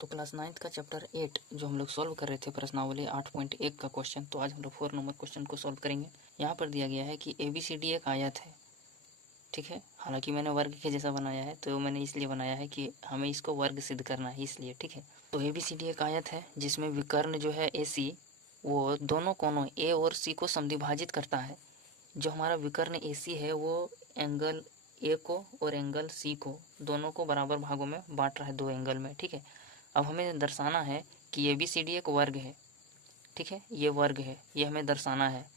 तो class 9th का chapter 8 जो हम लोग सॉल्व कर रहे थे प्रश्नावली 8.1 का क्वेश्चन, तो आज हम लोग 4 नंबर क्वेश्चन को सॉल्व करेंगे। यहाँ पर दिया गया है कि ABCD एक आयत है, ठीक है। हालांकि मैंने वर्ग के जैसा बनाया है, तो मैंने इसलिए बनाया है कि हमें इसको वर्ग सिद्ध करना है, इसलिए, ठीक है। तो ABCD एक आयत है जिसमें विकर्ण जो है AC वो दोनों कोनों A और C को समद्विभाजित करता है। जो हमारा विकर्ण AC है वो एंगल A को और एंगल C को दोनों को बराबर भागों में बांट रहा है, दो एंगल में, ठीक है। अब हमें दर्शाना है कि ABCD एक वर्ग है, ठीक है, ये वर्ग है, ये हमें दर्शाना है।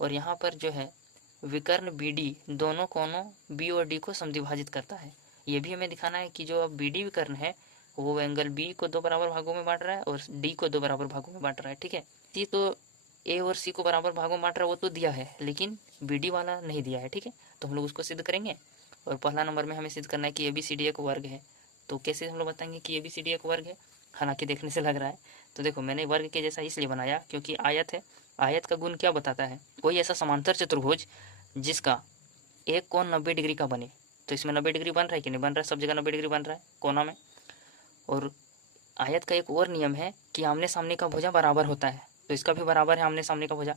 और यहाँ पर जो है विकर्ण BD दोनों कोनों B और D को समद्विभाजित करता है। ये भी हमें दिखाना है कि जो अब BD विकर्ण है वो एंगल B को दो बराबर भागों में बांट रहा है और D को दो बराबर भागों में बांट रहा है, ठीक है। C तो A और C को बराबर भागों में बांट रहा है, वो तो दिया है, लेकिन BD वाला नहीं दिया है, ठीक है। तो हम लोग उसको सिद्ध करेंगे। और पहला नंबर में हमें सिद्ध करना है कि ABCD एक वर्ग है। तो कैसे हम लोग बताएंगे कि ABCD एक वर्ग है, हालांकि देखने से लग रहा है। तो देखो, मैंने वर्ग के जैसा इसलिए बनाया क्योंकि आयत है। आयत का गुण क्या बताता है? कोई ऐसा समांतर चतुर्भुज जिसका एक कोण 90 डिग्री का बने। तो इसमें 90 डिग्री बन रहा है कि नहीं बन रहा है? सब जगह 90 डिग्री बन रहा है कोना में। और आयत का एक और नियम है कि आमने सामने का भुजा बराबर होता है, तो इसका भी बराबर है आमने सामने का भुजा।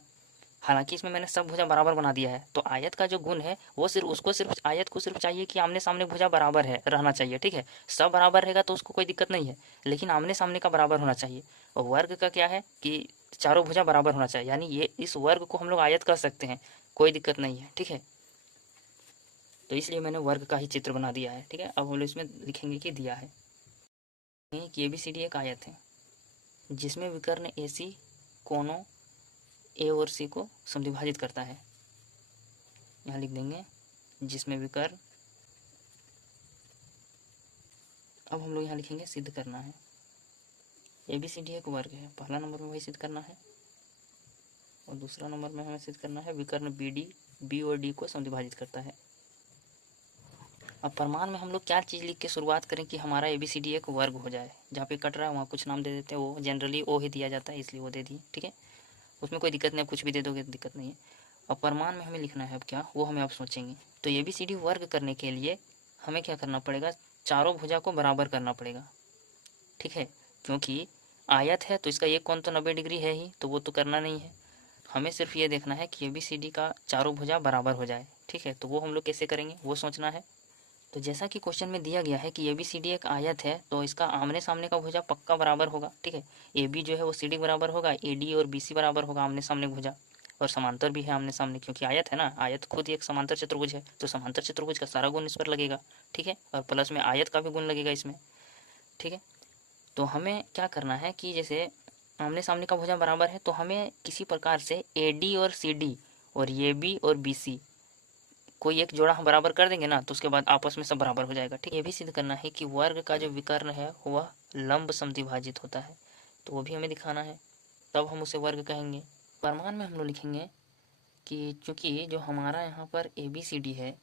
हालांकि इसमें मैंने सब भुजा बराबर बना दिया है। तो आयत का जो गुण है वो सिर्फ आयत को सिर्फ चाहिए कि आमने सामने भुजा बराबर है रहना चाहिए, ठीक है। सब बराबर रहेगा तो उसको कोई दिक्कत नहीं है, लेकिन आमने सामने का बराबर होना चाहिए। और वर्ग का क्या है कि चारों भुजा बराबर होना चाहिए, यानी ये इस वर्ग को हम लोग आयत कह सकते हैं, कोई दिक्कत नहीं है, ठीक है। तो इसलिए मैंने वर्ग का ही चित्र बना दिया है, ठीक है। अब हम लोग इसमें लिखेंगे कि दिया है कि ABCD एक आयत है जिसमें विकर्ण AC कोनों A और C को समद्विभाजित करता है। यहाँ लिख देंगे जिसमें विकर्ण, अब हम लोग यहाँ लिखेंगे सिद्ध करना है। ABCD एक वर्ग है, पहला नंबर में वही सिद्ध करना है। और दूसरा नंबर में हमें सिद्ध करना है विकर्ण BD B और D को समद्विभाजित करता है। अब प्रमाण में हम लोग क्या चीज़ लिख के शुरुआत करें कि हमारा ABCD एक वर्ग हो जाए। जहाँ पे कट रहा है वहाँ कुछ नाम दे देते हैं, वो जनरली O ही दिया जाता है, इसलिए वो दे दिए, ठीक है। उसमें कोई दिक्कत नहीं, कुछ भी दे दोगे तो दिक्कत नहीं है। अब प्रमाण में हमें लिखना है, अब क्या वो हमें अब सोचेंगे। तो ABCD वर्ग करने के लिए हमें क्या करना पड़ेगा? चारों भुजा को बराबर करना पड़ेगा, ठीक है। क्योंकि आयत है तो इसका एक कोण तो 90 डिग्री है ही, तो वो तो करना नहीं है। हमें सिर्फ ये देखना है कि ABCD का चारों भुजा बराबर हो जाए, ठीक है। तो वो हम लोग कैसे करेंगे वो सोचना है। तो जैसा कि क्वेश्चन में दिया गया है कि ABCD एक आयत है, तो इसका आमने सामने का भुजा पक्का बराबर होगा, ठीक है। AB जो है वो CD बराबर होगा, AD और BC बराबर होगा आमने सामने भुजा। और समांतर भी है आमने सामने, क्योंकि आयत है ना, आयत खुद एक समांतर चतुर्भुज है, तो समांतर चतुर्भुज का सारा गुण इस पर लगेगा, ठीक है। और प्लस में आयत का भी गुण लगेगा इसमें, ठीक है। तो हमें क्या करना है कि जैसे आमने सामने का भुजा बराबर है, तो हमें किसी प्रकार से AD और CD और AB और BC कोई एक जोड़ा हम बराबर कर देंगे ना, तो उसके बाद आपस में सब बराबर हो जाएगा, ठीक है। ये भी सिद्ध करना है कि वर्ग का जो विकर्ण है वह लंब समद्विभाजित होता है, तो वो भी हमें दिखाना है, तब हम उसे वर्ग कहेंगे। प्रमाण में हम लोग लिखेंगे कि चूंकि जो हमारा यहाँ पर ABCD है,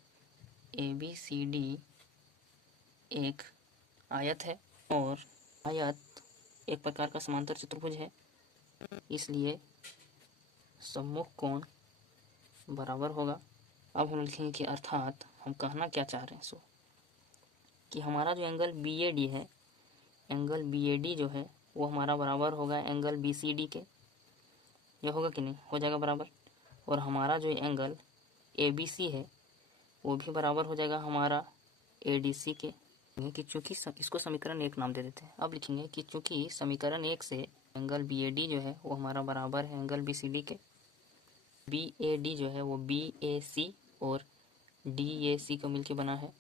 ABCD एक आयत है और आयत एक प्रकार का समांतर चतुर्भुज है, इसलिए सम्मुख कोण बराबर होगा। अब हम लिखेंगे कि अर्थात हम कहना क्या चाह रहे हैं, सो कि हमारा जो एंगल BAD है, एंगल BAD जो है वो हमारा बराबर होगा एंगल BCD के। ये होगा कि नहीं? हो जाएगा बराबर। और हमारा जो एंगल ABC है वो भी बराबर हो जाएगा हमारा ADC के। कि चूंकि इसको समीकरण 1 नाम दे देते हैं। अब लिखेंगे कि चूंकि समीकरण 1 से एंगल BAD जो है वो हमारा बराबर है एंगल BCD के। BAD जो है वो BAC और DAC को मिलकर बना है,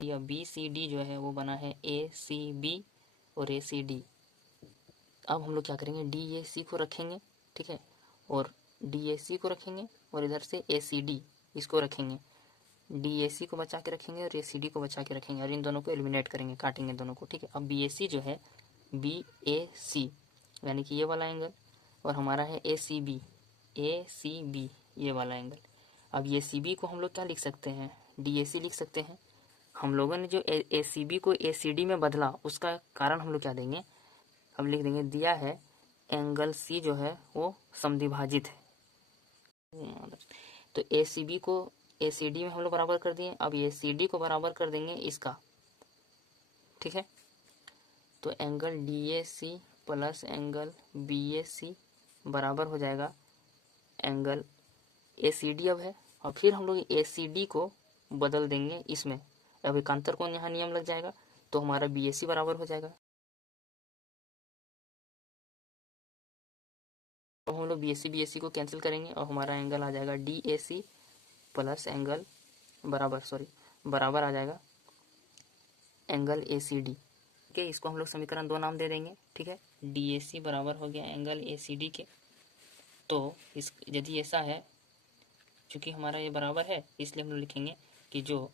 या BCD जो है वो बना है ACB और ACD। अब हम लोग क्या करेंगे, DAC को रखेंगे, ठीक है, और DAC को रखेंगे और इधर से ACD इसको रखेंगे। DAC को बचा के रखेंगे और ACD को बचा के रखेंगे और इन दोनों को एलिमिनेट करेंगे, काटेंगे दोनों को, ठीक है। अब BAC जो है BAC यानी कि ये वाला एंगल, और हमारा है ACB ये वाला एंगल। अब ACB को हम लोग क्या लिख सकते हैं? DAC लिख सकते हैं। हम लोगों ने जो ACB को ACD में बदला उसका कारण हम लोग क्या देंगे, अब लिख देंगे दिया है एंगल C जो है वो समद्विभाजित है। तो ACB को ACD में हम लोग बराबर कर दिए, अब ACD को बराबर कर देंगे इसका, ठीक है। तो angle DAC plus angle BAC बराबर हो जाएगा एंगल ACD अब है। और फिर हम लोग ACD को बदल देंगे इसमें, अब एकांतर कोण यहाँ नियम लग जाएगा तो हमारा BAC बराबर हो जाएगा। अब हम लोग BAC को कैंसिल करेंगे और हमारा एंगल आ जाएगा DAC प्लस एंगल बराबर आ जाएगा एंगल ACD। ठीक है, इसको हम लोग समीकरण 2 नाम दे देंगे। ठीक है, DAC बराबर हो गया एंगल ACD के। तो इस यदि ऐसा है, चूंकि हमारा ये बराबर है इसलिए हम लोग लिखेंगे कि जो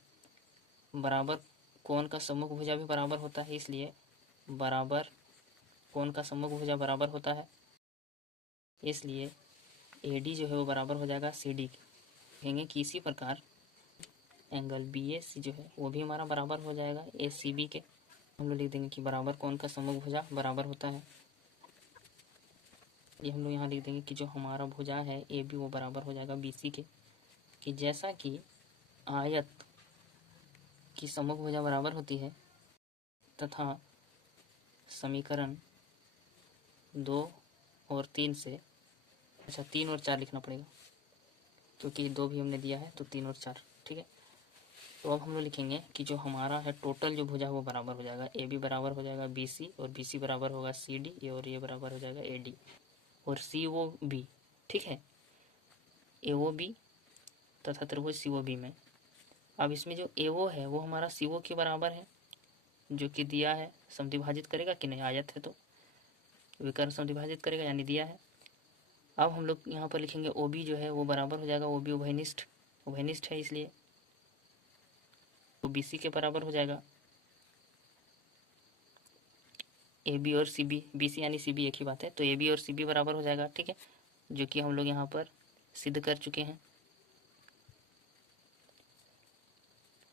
बराबर कोण का सम्मुख भुजा भी बराबर होता है, इसलिए बराबर कोण का सम्मुख भुजा बराबर होता है, इसलिए AD जो है वो बराबर हो जाएगा CD के। कहेंगे कि इसी प्रकार एंगल BAC जो है वो भी हमारा बराबर हो जाएगा ACB के। हम लोग लिख देंगे कि बराबर कोण का सम्मुख भुजा बराबर होता है। ये हम लोग यहाँ लिख देंगे कि जो हमारा भुजा है AB वो बराबर हो जाएगा BC के, कि जैसा कि आयत की सम्मुख भुजा बराबर होती है तथा समीकरण 2 और 3 से, अच्छा 3 और 4 लिखना पड़ेगा क्योंकि 2 भी हमने दिया है तो 3 और 4। ठीक है, तो अब हम लोग लिखेंगे कि जो हमारा है टोटल जो भुजा वो बराबर हो जाएगा AB बराबर हो जाएगा BC और BC बराबर होगा CD और ये बराबर हो जाएगा AD और COB। ठीक है, AOB तथा त्रिभुज COB में, अब इसमें जो AO है वो हमारा CO के बराबर है जो कि दिया है, समद्विभाजित करेगा कि नहीं, आयत है तो विकर्ण समद्विभाजित करेगा यानी दिया है। अब हम लोग यहाँ पर लिखेंगे OB जो है वो बराबर हो जाएगा, OB उभयनिष्ठ है इसलिए तो BC के बराबर हो जाएगा AB और CB, BC यानी CB एक ही बात है, तो AB और CB बराबर हो जाएगा। ठीक है, जो कि हम लोग यहाँ पर सिद्ध कर चुके हैं।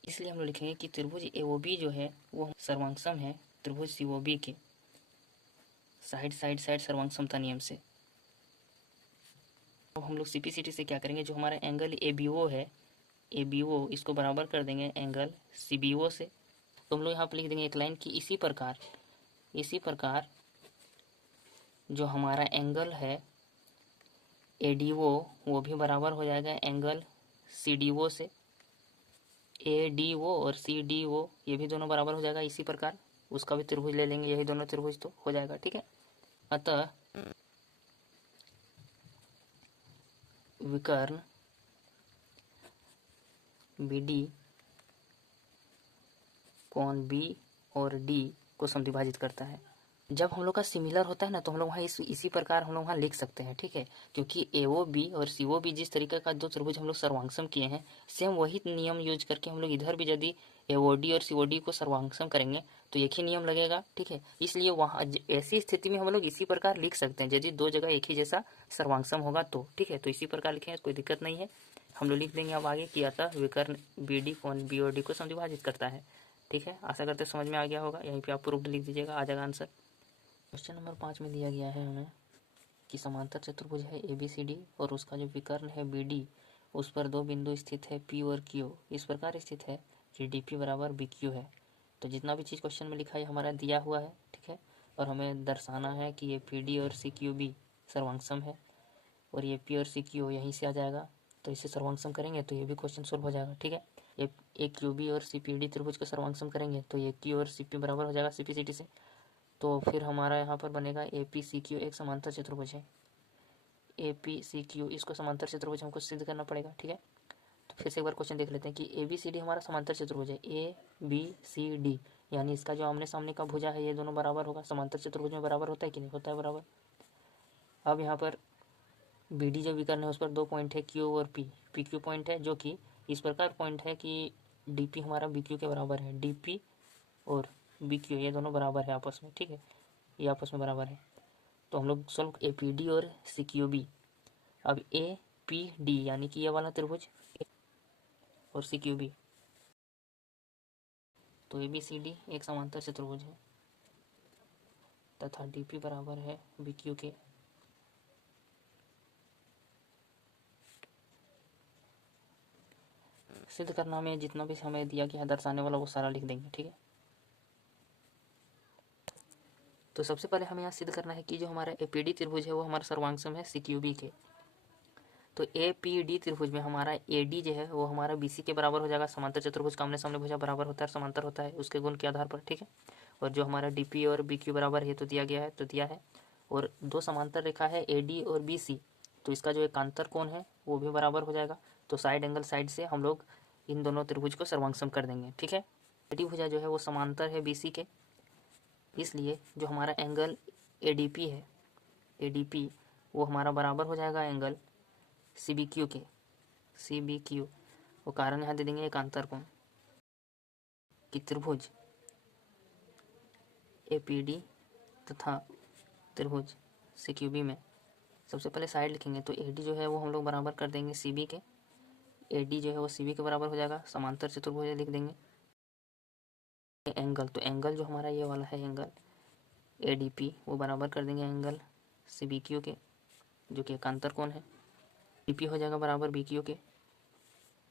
इसलिए हम लोग लिखेंगे कि त्रिभुज AOB जो है वो सर्वांगसम है त्रिभुज COB के साइड सर्वांगसमता नियम से। अब हम लोग CPCT से क्या करेंगे, जो हमारा एंगल ABO है, ABO इसको बराबर कर देंगे एंगल CBO से। तो हम लोग यहाँ पर लिख देंगे एक लाइन कि इसी प्रकार जो हमारा एंगल है ADO वो भी बराबर हो जाएगा एंगल CDO से। ADO और CDO ये भी दोनों बराबर हो जाएगा, इसी प्रकार उसका भी त्रिभुज ले लेंगे, यही दोनों त्रिभुज तो हो जाएगा। ठीक है, अतः विकर्ण BD कोण B और D को समद्विभाजित करता है। जब हम लोग का सिमिलर होता है ना तो हम लोग वहाँ इसी प्रकार हम लोग वहाँ लिख सकते हैं। ठीक है, क्योंकि AOB और COB जिस तरीके का दो त्रिभुज हम लोग सर्वांगसम किए हैं, सेम वही नियम यूज करके हम लोग इधर भी यदि AOD और COD को सर्वांगसम करेंगे तो एक ही नियम लगेगा। ठीक है, इसलिए वहाँ ऐसी स्थिति में हम लोग इसी प्रकार लिख सकते हैं यदि दो जगह एक ही जैसा सर्वांगसम होगा तो। ठीक है, तो इसी प्रकार लिखेंगे, कोई दिक्कत नहीं है। हम लोग लिख देंगे अब आगे कि अतः विकर्ण BD कोण B और D को समद्विभाजित करता है। ठीक है, आशा करते समझ में आ गया होगा। यहीं पे आप प्रूफ लिख दीजिएगा, आ जाएगा आंसर। क्वेश्चन नंबर 5 में दिया गया है हमें कि समांतर चतुर्भुज है ABCD और उसका जो विकर्ण है BD उस पर दो बिंदु स्थित है P और Q इस प्रकार स्थित है कि DP बराबर BQ है। तो जितना भी चीज़ क्वेश्चन में लिखा है हमारा दिया हुआ है। ठीक है, और हमें दर्शाना है कि ये PD और CQB सर्वांगसम है और ये P और CQ यहीं से आ जाएगा, तो इसे सर्वांगसम करेंगे तो ये भी क्वेश्चन सोल्व हो जाएगा। ठीक है, ये QB और CPD त्रिभुज को सर्वांगसम करेंगे तो ये Q और CP बराबर हो जाएगा CPCT से। तो फिर हमारा यहाँ पर बनेगा APCQ एक समांतर चतुर्भुज है। APCQ इसको समांतर चतुर्भुज हमको सिद्ध करना पड़ेगा। ठीक है, तो फिर से एक बार क्वेश्चन देख लेते हैं कि ABCD हमारा समांतर चतुर्भुज है, ABCD यानी इसका जो आमने सामने का भुजा है ये दोनों बराबर होगा। समांतर चतुर्भुज में बराबर होता है कि नहीं होता है, बराबर। अब यहाँ पर BD जो विकर्ण है उस पर दो पॉइंट है Q और P। PQ पॉइंट है जो कि इस प्रकार पॉइंट है कि DP हमारा BQ के बराबर है, DP और BQ ये दोनों बराबर है आपस में। ठीक है, ये आपस में बराबर है, तो हम लोग सॉल्व APD और CQB। अब APD यानी कि ये वाला त्रिभुज और CQB, तो ABCD एक समांतर चतुर्भुज है तथा DP बराबर है BQ के। सिद्ध करना में जितना भी समय दिया गया है दर्शाने वाला वो सारा लिख देंगे। ठीक है, तो सबसे पहले हमें यहाँ सिद्ध करना है कि जो हमारा एपीडी त्रिभुज है वो हमारा सर्वांग है सीक्यूबी के। तो एपीडी त्रिभुज में हमारा एडी जो है वो हमारा बीसी के बराबर हो जाएगा। समांतर चतुर्भुज का आमने सामने भुजा बराबर होता है, समांतर होता है उसके गुण के आधार पर, ठीक है। और जो हमारा डीपी और बीक्यू बराबर है तो दिया गया है, तो दिया है। और दो समांतर रेखा है एडी और बीसी, तो इसका जो एकांतर कोण है वो भी बराबर हो जाएगा। तो साइड एंगल साइड से हम लोग इन दोनों त्रिभुज को सर्वांग कर देंगे, ठीक है। एडी भुजा जो है वो समांतर है बीसी के, इसलिए जो हमारा एंगल एडीपी है, एडीपी वो हमारा बराबर हो जाएगा एंगल सीबीक्यू के, सीबीक्यू। वो कारण यहाँ दे देंगे एकांतर कोण कि त्रिभुज एपीडी तथा त्रिभुज सीक्यूबी में सबसे पहले साइड लिखेंगे। तो एडी जो है वो हम लोग बराबर कर देंगे सीबी के, एडी जो है वो सीबी के बराबर हो जाएगा। समांतर चतुर्भुज लिख देंगे। एंगल, तो एंगल जो हमारा ये वाला है एंगल एडीपी वो बराबर कर देंगे एंगल सीबीक्यू के, जो कि एकांतर कोण है। डीपी हो जाएगा बराबर बीक्यू के,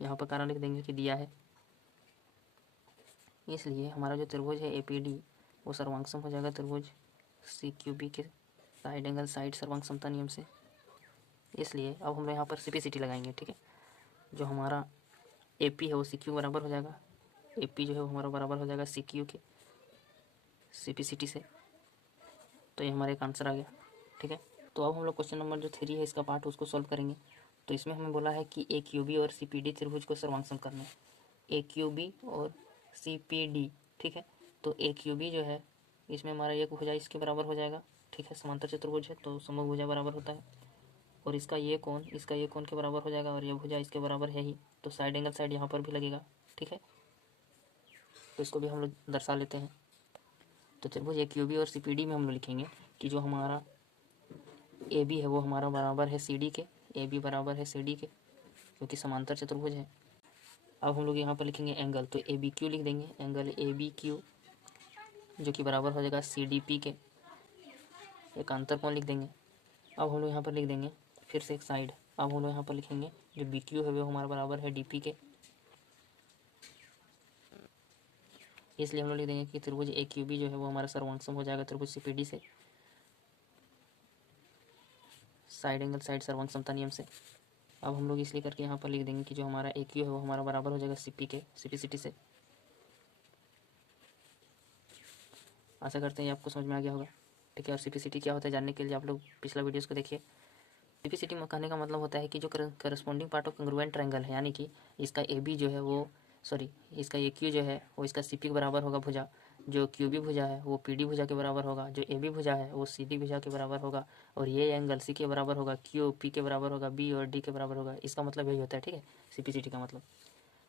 यहाँ पर कारण लिख देंगे कि दिया है। इसलिए हमारा जो त्रिभुज है एपीडी वो सर्वांग हो जाएगा त्रिभुज सीक्यूबी के साइड एंगल साइड सर्वांग समता नियम से। इसलिए अब हम यहाँ पर सीपीसीटी लगाएंगे, ठीक है। जो हमारा एपी है वो सीक्यू बराबर हो जाएगा, एपी जो है वो हमारा बराबर हो जाएगा सीक्यू के सीपीसीटी से। तो ये हमारा एक आंसर आ गया, ठीक है। तो अब हम लोग क्वेश्चन नंबर जो 3 है इसका पार्ट उसको सॉल्व करेंगे। तो इसमें हमें बोला है कि ए क्यूबी और सीपीडी त्रिभुज को सर्वांग करना है, ए क्यूबी और सीपीडी, ठीक है। तो ए क्यूबी जो है इसमें हमारा एक भुजा इसके बराबर हो जाएगा, ठीक है। समांतर चतुर्भुज है तो समूह भुजा बराबर होता है। और इसका ये कोण के बराबर हो जाएगा और ये भुजा इसके बराबर है ही, तो साइड एंगल साइड यहाँ पर भी लगेगा, ठीक है। तो इसको भी हम लोग दर्शा लेते हैं। तो त्रिभुज ए क्यूबी और सीपीडी में हम लोग लिखेंगे कि जो हमारा ए बी है वो हमारा बराबर है सी डी के, ए बी बराबर है सी डी के, क्योंकि समांतर चतुर्भुज है। अब हम लोग यहाँ पर लिखेंगे एंगल, तो ए बी क्यू लिख देंगे, एंगल ए बी क्यू जो कि बराबर हो जाएगा सी डी पी के, एकांतर कोण लिख देंगे। अब हम लोग यहाँ पर लिख देंगे फिर से एक साइड। अब हम लोग यहाँ पर लिखेंगे जो बी क्यू है वो हमारा बराबर है डी पी के, इसलिए हम लोग लिख देंगे कि त्रिभुज ए क्यू बी जो है वो हमारा सर्वांग हो जाएगा त्रिभुज सी पी डी से, साइड एंगल साइड सर्वांग समता नियम से। अब हम लोग इसलिए करके यहाँ पर लिख देंगे कि जो हमारा ए क्यू है वो हमारा बराबर हो जाएगा सी पी के सीपीसीटी से। आशा करते हैं आपको समझ में आ गया होगा, ठीक है। और सीपीसीटी क्या होता है जानने के लिए आप लोग पिछला वीडियोस को देखिए। सीपीसीटी में कहने का मतलब होता है कि जो corresponding part of congruent triangle है, यानी कि इसका ए बी जो है वो इसका ए क्यू जो है वो इसका सी पी के बराबर होगा भुजा, जो क्यू बी भुजा है वो पी डी भुजा के बराबर होगा, जो ए बी भुजा है वो सी डी भुजा के बराबर होगा, और ये एंगल सी के बराबर होगा, क्यू पी के बराबर होगा, बी और डी के बराबर होगा। इसका मतलब यही होता है, ठीक है, सीपीसीटी का मतलब।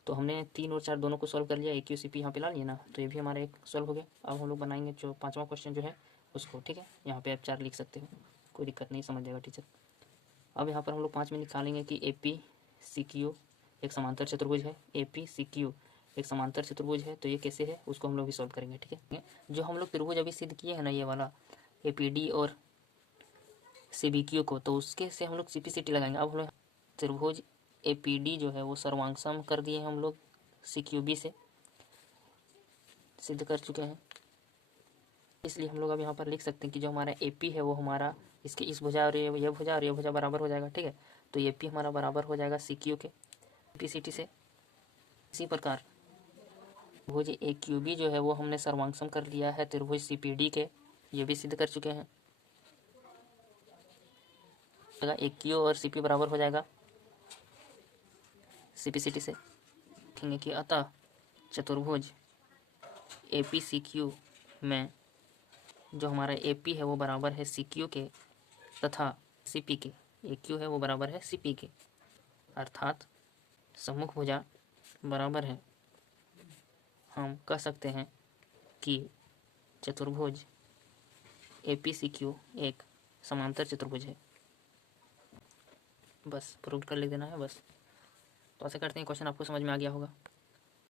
तो हमने 3 और 4 दोनों को सॉल्व कर लिया, ए क्यू सी पी यहाँ पे ला लिए ना, तो ये भी हमारा एक सॉल्व हो गया। अब हम लोग बनाएंगे जो 5वां क्वेश्चन जो है उसको, ठीक है। यहाँ पे आप 4 लिख सकते हो, कोई दिक्कत नहीं, समझ जाएगा टीचर। अब यहाँ पर हम लोग 5 में निकालेंगे कि ए पी सी क्यू एक समांतर चतुर्भुज है, ए पी सी क्यू एक समांतर चतुर्भुज है, तो ये कैसे है उसको हम लोग भी सॉल्व करेंगे, ठीक है। जो हम लोग त्रिभुज अभी सिद्ध किए हैं ना, ये वाला ए पी डी और सी बी क्यू को, तो उसके से हम लोग सी पी सी टी लगाएंगे। अब हम लोग त्रिभुज ए पी डी जो है वो सर्वांग कर दिए हम लोग सी क्यू बी से, सिद्ध कर चुके हैं। इसलिए हम लोग अब यहाँ पर लिख सकते हैं कि जो हमारा ए पी है वो हमारा इसके इस भुजा और ये भुजा और ये भुजा बराबर हो जाएगा, ठीक है। तो ए पी हमारा बराबर हो जाएगा सी क्यू के पी सी टी से। इसी प्रकार त्रिभुज ए क्यू बी जो है वो हमने सर्वांग कर लिया है त्रिभुज सी पी डी के, ये भी सिद्ध कर चुके हैं। ए क्यू और सी पी बराबर हो जाएगा सी पी सी टी से। देखेंगे कि अतः चतुर्भुज ए पी सी क्यू में जो हमारा ए पी है वो बराबर है सी क्यू के तथा सी पी के, ए क्यू है वो बराबर है सी पी के, अर्थात सम्मुख भुजा बराबर है। हम कह सकते हैं कि चतुर्भुज ए पी सी क्यू एक समांतर चतुर्भुज है। बस प्रूव कर लिख देना है बस। तो ऐसे करते हैं क्वेश्चन आपको समझ में आ गया होगा।